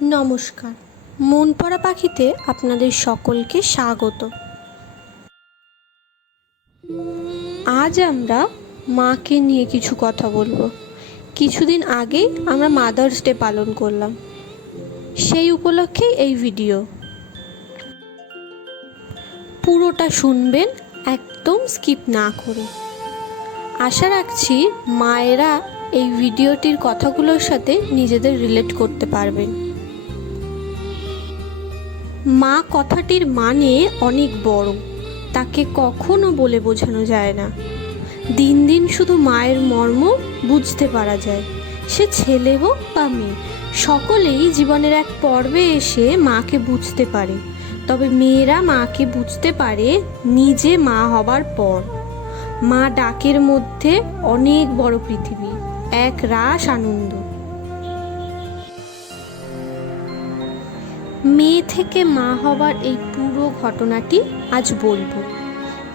নমস্কার, মন পড়া পাখিতে আপনাদের সকলকে স্বাগত। আজ আমরা মাকে নিয়ে কিছু কথা বলবো। কিছুদিন আগেই আমরা মাদার্স ডে পালন করলাম, সেই উপলক্ষেই এই ভিডিও। পুরোটা শুনবেন, একদম স্কিপ না করে। আশা রাখছি মায়েরা এই ভিডিওটির কথাগুলোর সাথে নিজেদের রিলেট করতে পারবেন। মা কথাটির মানে অনেক বড়, তাকে কখনো বলে বোঝানো যায় না। দিন দিন শুধু মায়ের মর্ম বুঝতে পারা যায়। সে ছেলে হোক বা মেয়ে, সকলেই জীবনের এক পর্বে এসে মাকে বুঝতে পারে। তবে মেয়েরা মাকে বুঝতে পারে নিজে মা হবার পর। মা ডাকের মধ্যে অনেক বড় পৃথিবী, এক রাস আনন্দ। মেয়ে থেকে মা হবার এই পুরো ঘটনাটি আজ বলবো।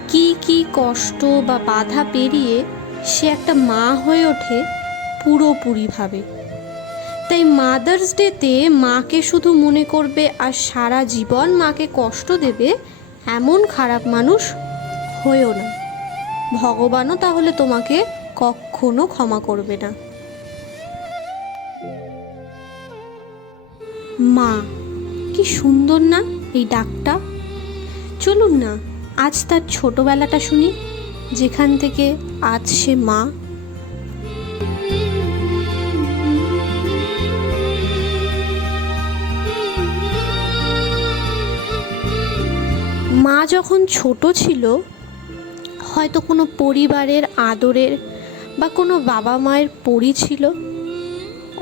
কি কি কষ্ট বা বাধা পেরিয়ে সে একটা মা হয়ে ওঠে পুরোপুরিভাবে। তাই মাদার্স ডেতে মাকে শুধু মনে করবে আর সারা জীবন মাকে কষ্ট দেবে, এমন খারাপ মানুষ হয়েও না। ভগবানও তাহলে তোমাকে কখনো ক্ষমা করবে না। মা, কি সুন্দর না এই ডাকটা। চলুন না আজ তার ছোটবেলাটা শুনি, যেখান থেকে আজ সে মা। মা যখন ছোট ছিল, হয়তো কোনো পরিবারের আদরের বা কোনো বাবা মায়ের পরী ছিল।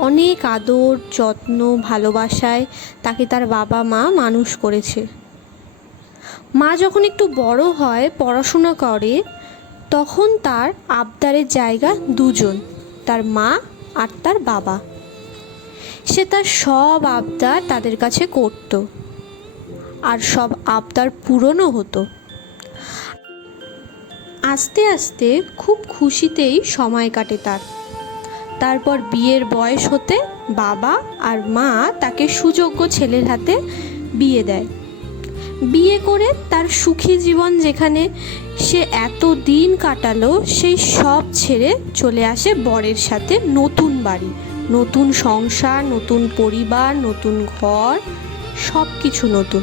অনেক আদর, যত্ন, ভালোবাসায় তাকে তার বাবা মা মানুষ করেছে। মা যখন একটু বড় হয়, পড়াশোনা করে, তখন তার আবদারের জায়গা দুজন, তার মা আর তার বাবা। সে তার সব আবদার তাদের কাছে করত, আর সব আবদার পূরণও হতো। আস্তে আস্তে খুব খুশিতেই সময় কাটে তার। তারপর বিয়ের বয়স হতে বাবা আর মা তাকে সুযোগ্য ছেলের হাতে বিয়ে দেয়। বিয়ে করে তার সুখী জীবন যেখানে সে এত দিন কাটালো, সেই সব ছেড়ে চলে আসে বরের সাথে নতুন বাড়ি, নতুন সংসার, নতুন পরিবার, নতুন ঘর, সব কিছু নতুন।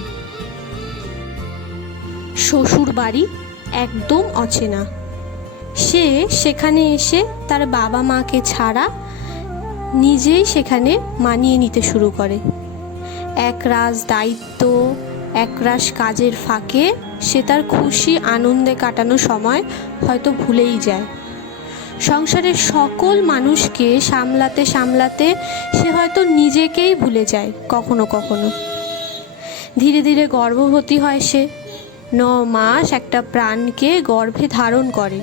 শ্বশুর বাড়ি একদম অচেনা। সে সেখানে এসে তার বাবা মাকে ছাড়া নিজেই সেখানে মানিয়ে নিতে শুরু করে। একরাশ দায়িত্ব, একরাশ কাজের ফাঁকে সে তার খুশি আনন্দে কাটানো সময় হয়তো ভুলেই যায়। সংসারের সকল মানুষকে সামলাতে সামলাতে সে হয়তো নিজেকেই ভুলে যায় কখনো কখনো। ধীরে ধীরে গর্ভবতী হয় সে। 9 মাস একটা প্রাণকে গর্ভে ধারণ করে।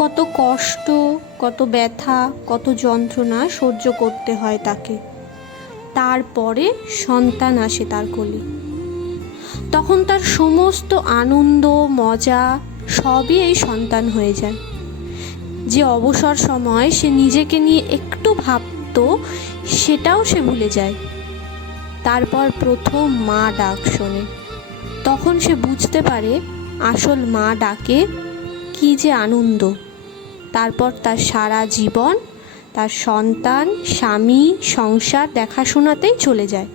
কত কষ্ট, কত ব্যথা, কত যন্ত্রণা সহ্য করতে হয় তাকে। তারপরে সন্তান আসে তার কোলে। তখন তার সমস্ত আনন্দ, মজা সবই এই সন্তান হয়ে যায়। যে অবসর সময় সে নিজেকে নিয়ে একটু ভাবতো, সেটাও সে ভুলে যায়। তারপর প্রথম মা ডাক শোনে। তখন সে বুঝতে পারে আসল মা ডাকে কি যে আনন্দ। তারপর তার সারা জীবন তার সন্তান, স্বামী, সংসার দেখাশোনাতেই চলে যায়।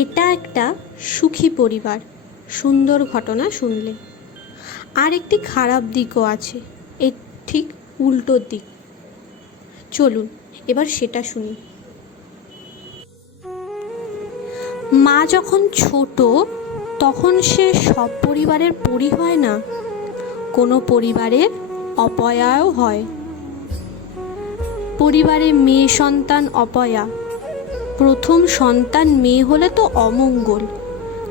এটা একটা সুখী পরিবার, সুন্দর ঘটনা শুনলে। আর একটি খারাপ দিকও আছে, এর ঠিক উল্টো দিক। চলুন এবার সেটা শুনি। মা যখন ছোট, তখন সে সব পরিবারের পরী হয় না, কোনো পরিবারের অপয়াও হয়। পরিবারে মেয়ে সন্তান অপয়া। প্রথম সন্তান মেয়ে হলে তো অমঙ্গল,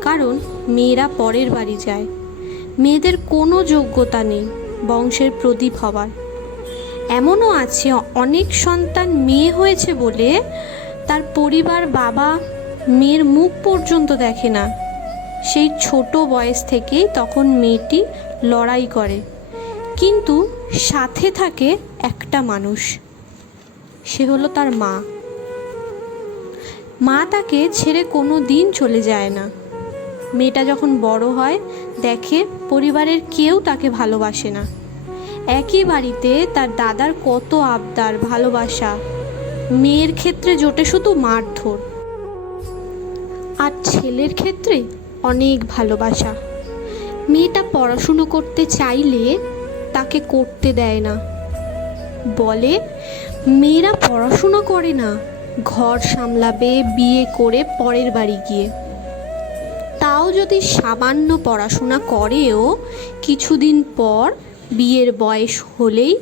কারণ মেয়েরা পরের বাড়ি যায়। মেয়েদের কোনো যোগ্যতা নেই বংশের প্রদীপ হবার। এমনও আছে অনেক সন্তান মেয়ে হয়েছে বলে তার পরিবার বাবা মেয়ের মুখ পর্যন্ত দেখে না। সেই ছোট বয়স থেকেই তখন মেয়েটি লড়াই করে, কিন্তু সাথে থাকে একটা মানুষ, সে হলো তার মা। মা তাকে ছেড়ে কোনো দিন চলে যায় না। মেয়েটা যখন বড় হয় দেখে পরিবারের কেউ তাকে ভালোবাসে না। একই বাড়িতে তার দাদার কত আবদার, ভালোবাসা, মেয়ের ক্ষেত্রে জোটে শুধু মারধর, আর ছেলের ক্ষেত্রে অনেক ভালোবাসা। মেয়েটা পড়াশুনো করতে চাইলে তাকে করতে দেয় না, বলে মেয়েরা পড়াশুনো করে না, ঘর সামলাবে বিয়ে করে পরের বাড়ি গিয়ে। তাও যদি সামান্য পড়াশোনা করেও কিছুদিন পর বিয়ের বয়স হলেই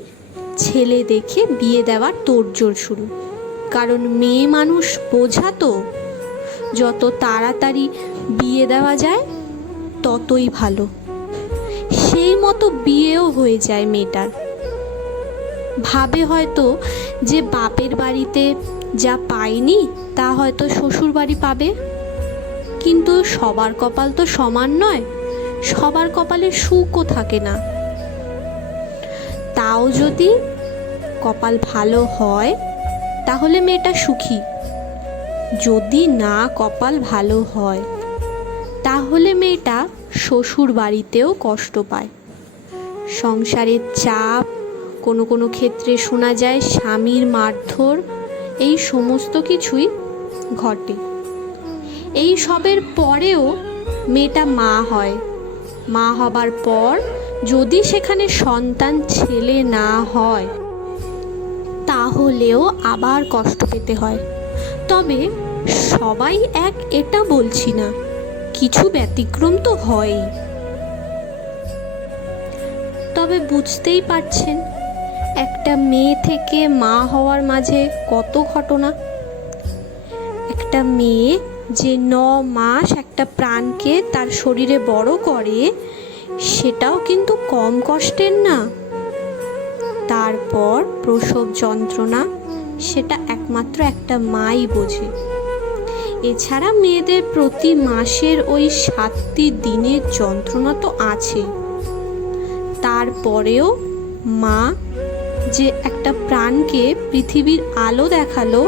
ছেলে দেখে বিয়ে দেওয়ার তোড়জোড় শুরু। কারণ মেয়ে মানুষ বোঝা তো, যত তাড়াতাড়ি বিয়ে দেওয়া যায় ততই ভালো। সেই মতো বিয়েও হয়ে যায় মেয়েটার। ভাবে হয়তো যে বাপের বাড়িতে যা পায়নি তা হয়তো শ্বশুর বাড়ি পাবে, কিন্তু সবার কপাল তো সমান নয়, সবার কপালে সুখও থাকে না। তাও যদি কপাল ভালো হয় তাহলে মেয়েটা সুখী, যদি না কপাল ভালো হয় তাহলে মেয়েটা শ্বশুর বাড়িতেও কষ্ট পায়। সংসারের চাপ, কোনো কোনো ক্ষেত্রে শোনা যায় স্বামীর মারধর, এই সমস্ত কিছুই ঘটে। এই সবের পরেও মেয়েটা মা হয়। মা হবার পর যদি সেখানে সন্তান ছেলে না হয় তাহলেও আবার কষ্ট পেতে হয়। তবে সবাই এক এটা বলছি না, কিছু ব্যতিক্রম তো হয়ই। তবে বুঝতেই পারছেন একটা মেয়ে থেকে মা হওয়ার মাঝে কত ঘটনা। একটা মেয়ে যে 9 মাস একটা প্রাণকে তার শরীরে বড় করে, সেটাও কিন্তু কম কষ্টের না। তারপর প্রসব যন্ত্রণা, সেটা একমাত্র একটা মাই বোঝে। এছাড়া মেয়েদের প্রতি মাসের ওই 7টি দিনের যন্ত্রণা তো আছে। তারপরেও মা যে একটা প্রাণকে পৃথিবীর আলো দেখালো,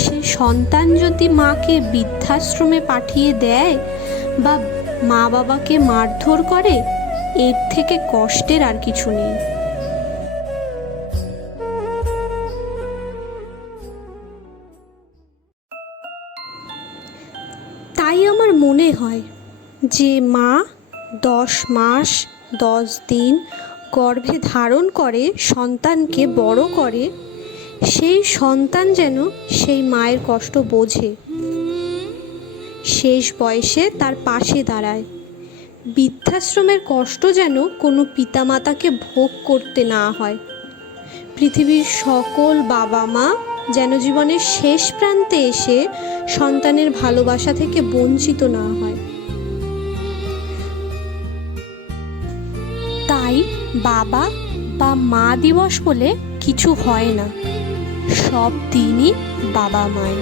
সে সন্তান যদি মাকে বৃদ্ধাশ্রমে পাঠিয়ে দেয় বা মা বাবাকে মারধর করে, এর থেকে কষ্টের আর কিছু নেই। তাই আমার মনে হয় যে মা 10 মাস 10 দিন গর্ভে ধারণ করে সন্তানকে বড় করে, সেই সন্তান যেন সেই মায়ের কষ্ট বোঝে, শেষ বয়সে তার পাশে দাঁড়ায়। বৃদ্ধাশ্রমের কষ্ট যেন কোনো পিতামাতাকে ভোগ করতে না হয়। পৃথিবীর সকল বাবা মা যেন জীবনের শেষ প্রান্তে এসে সন্তানের ভালোবাসা থেকে বঞ্চিত না হয়। তাই বাবা বা মা দিবস বলে কিছু হয় না, সব দিনই বাবা মায়ের।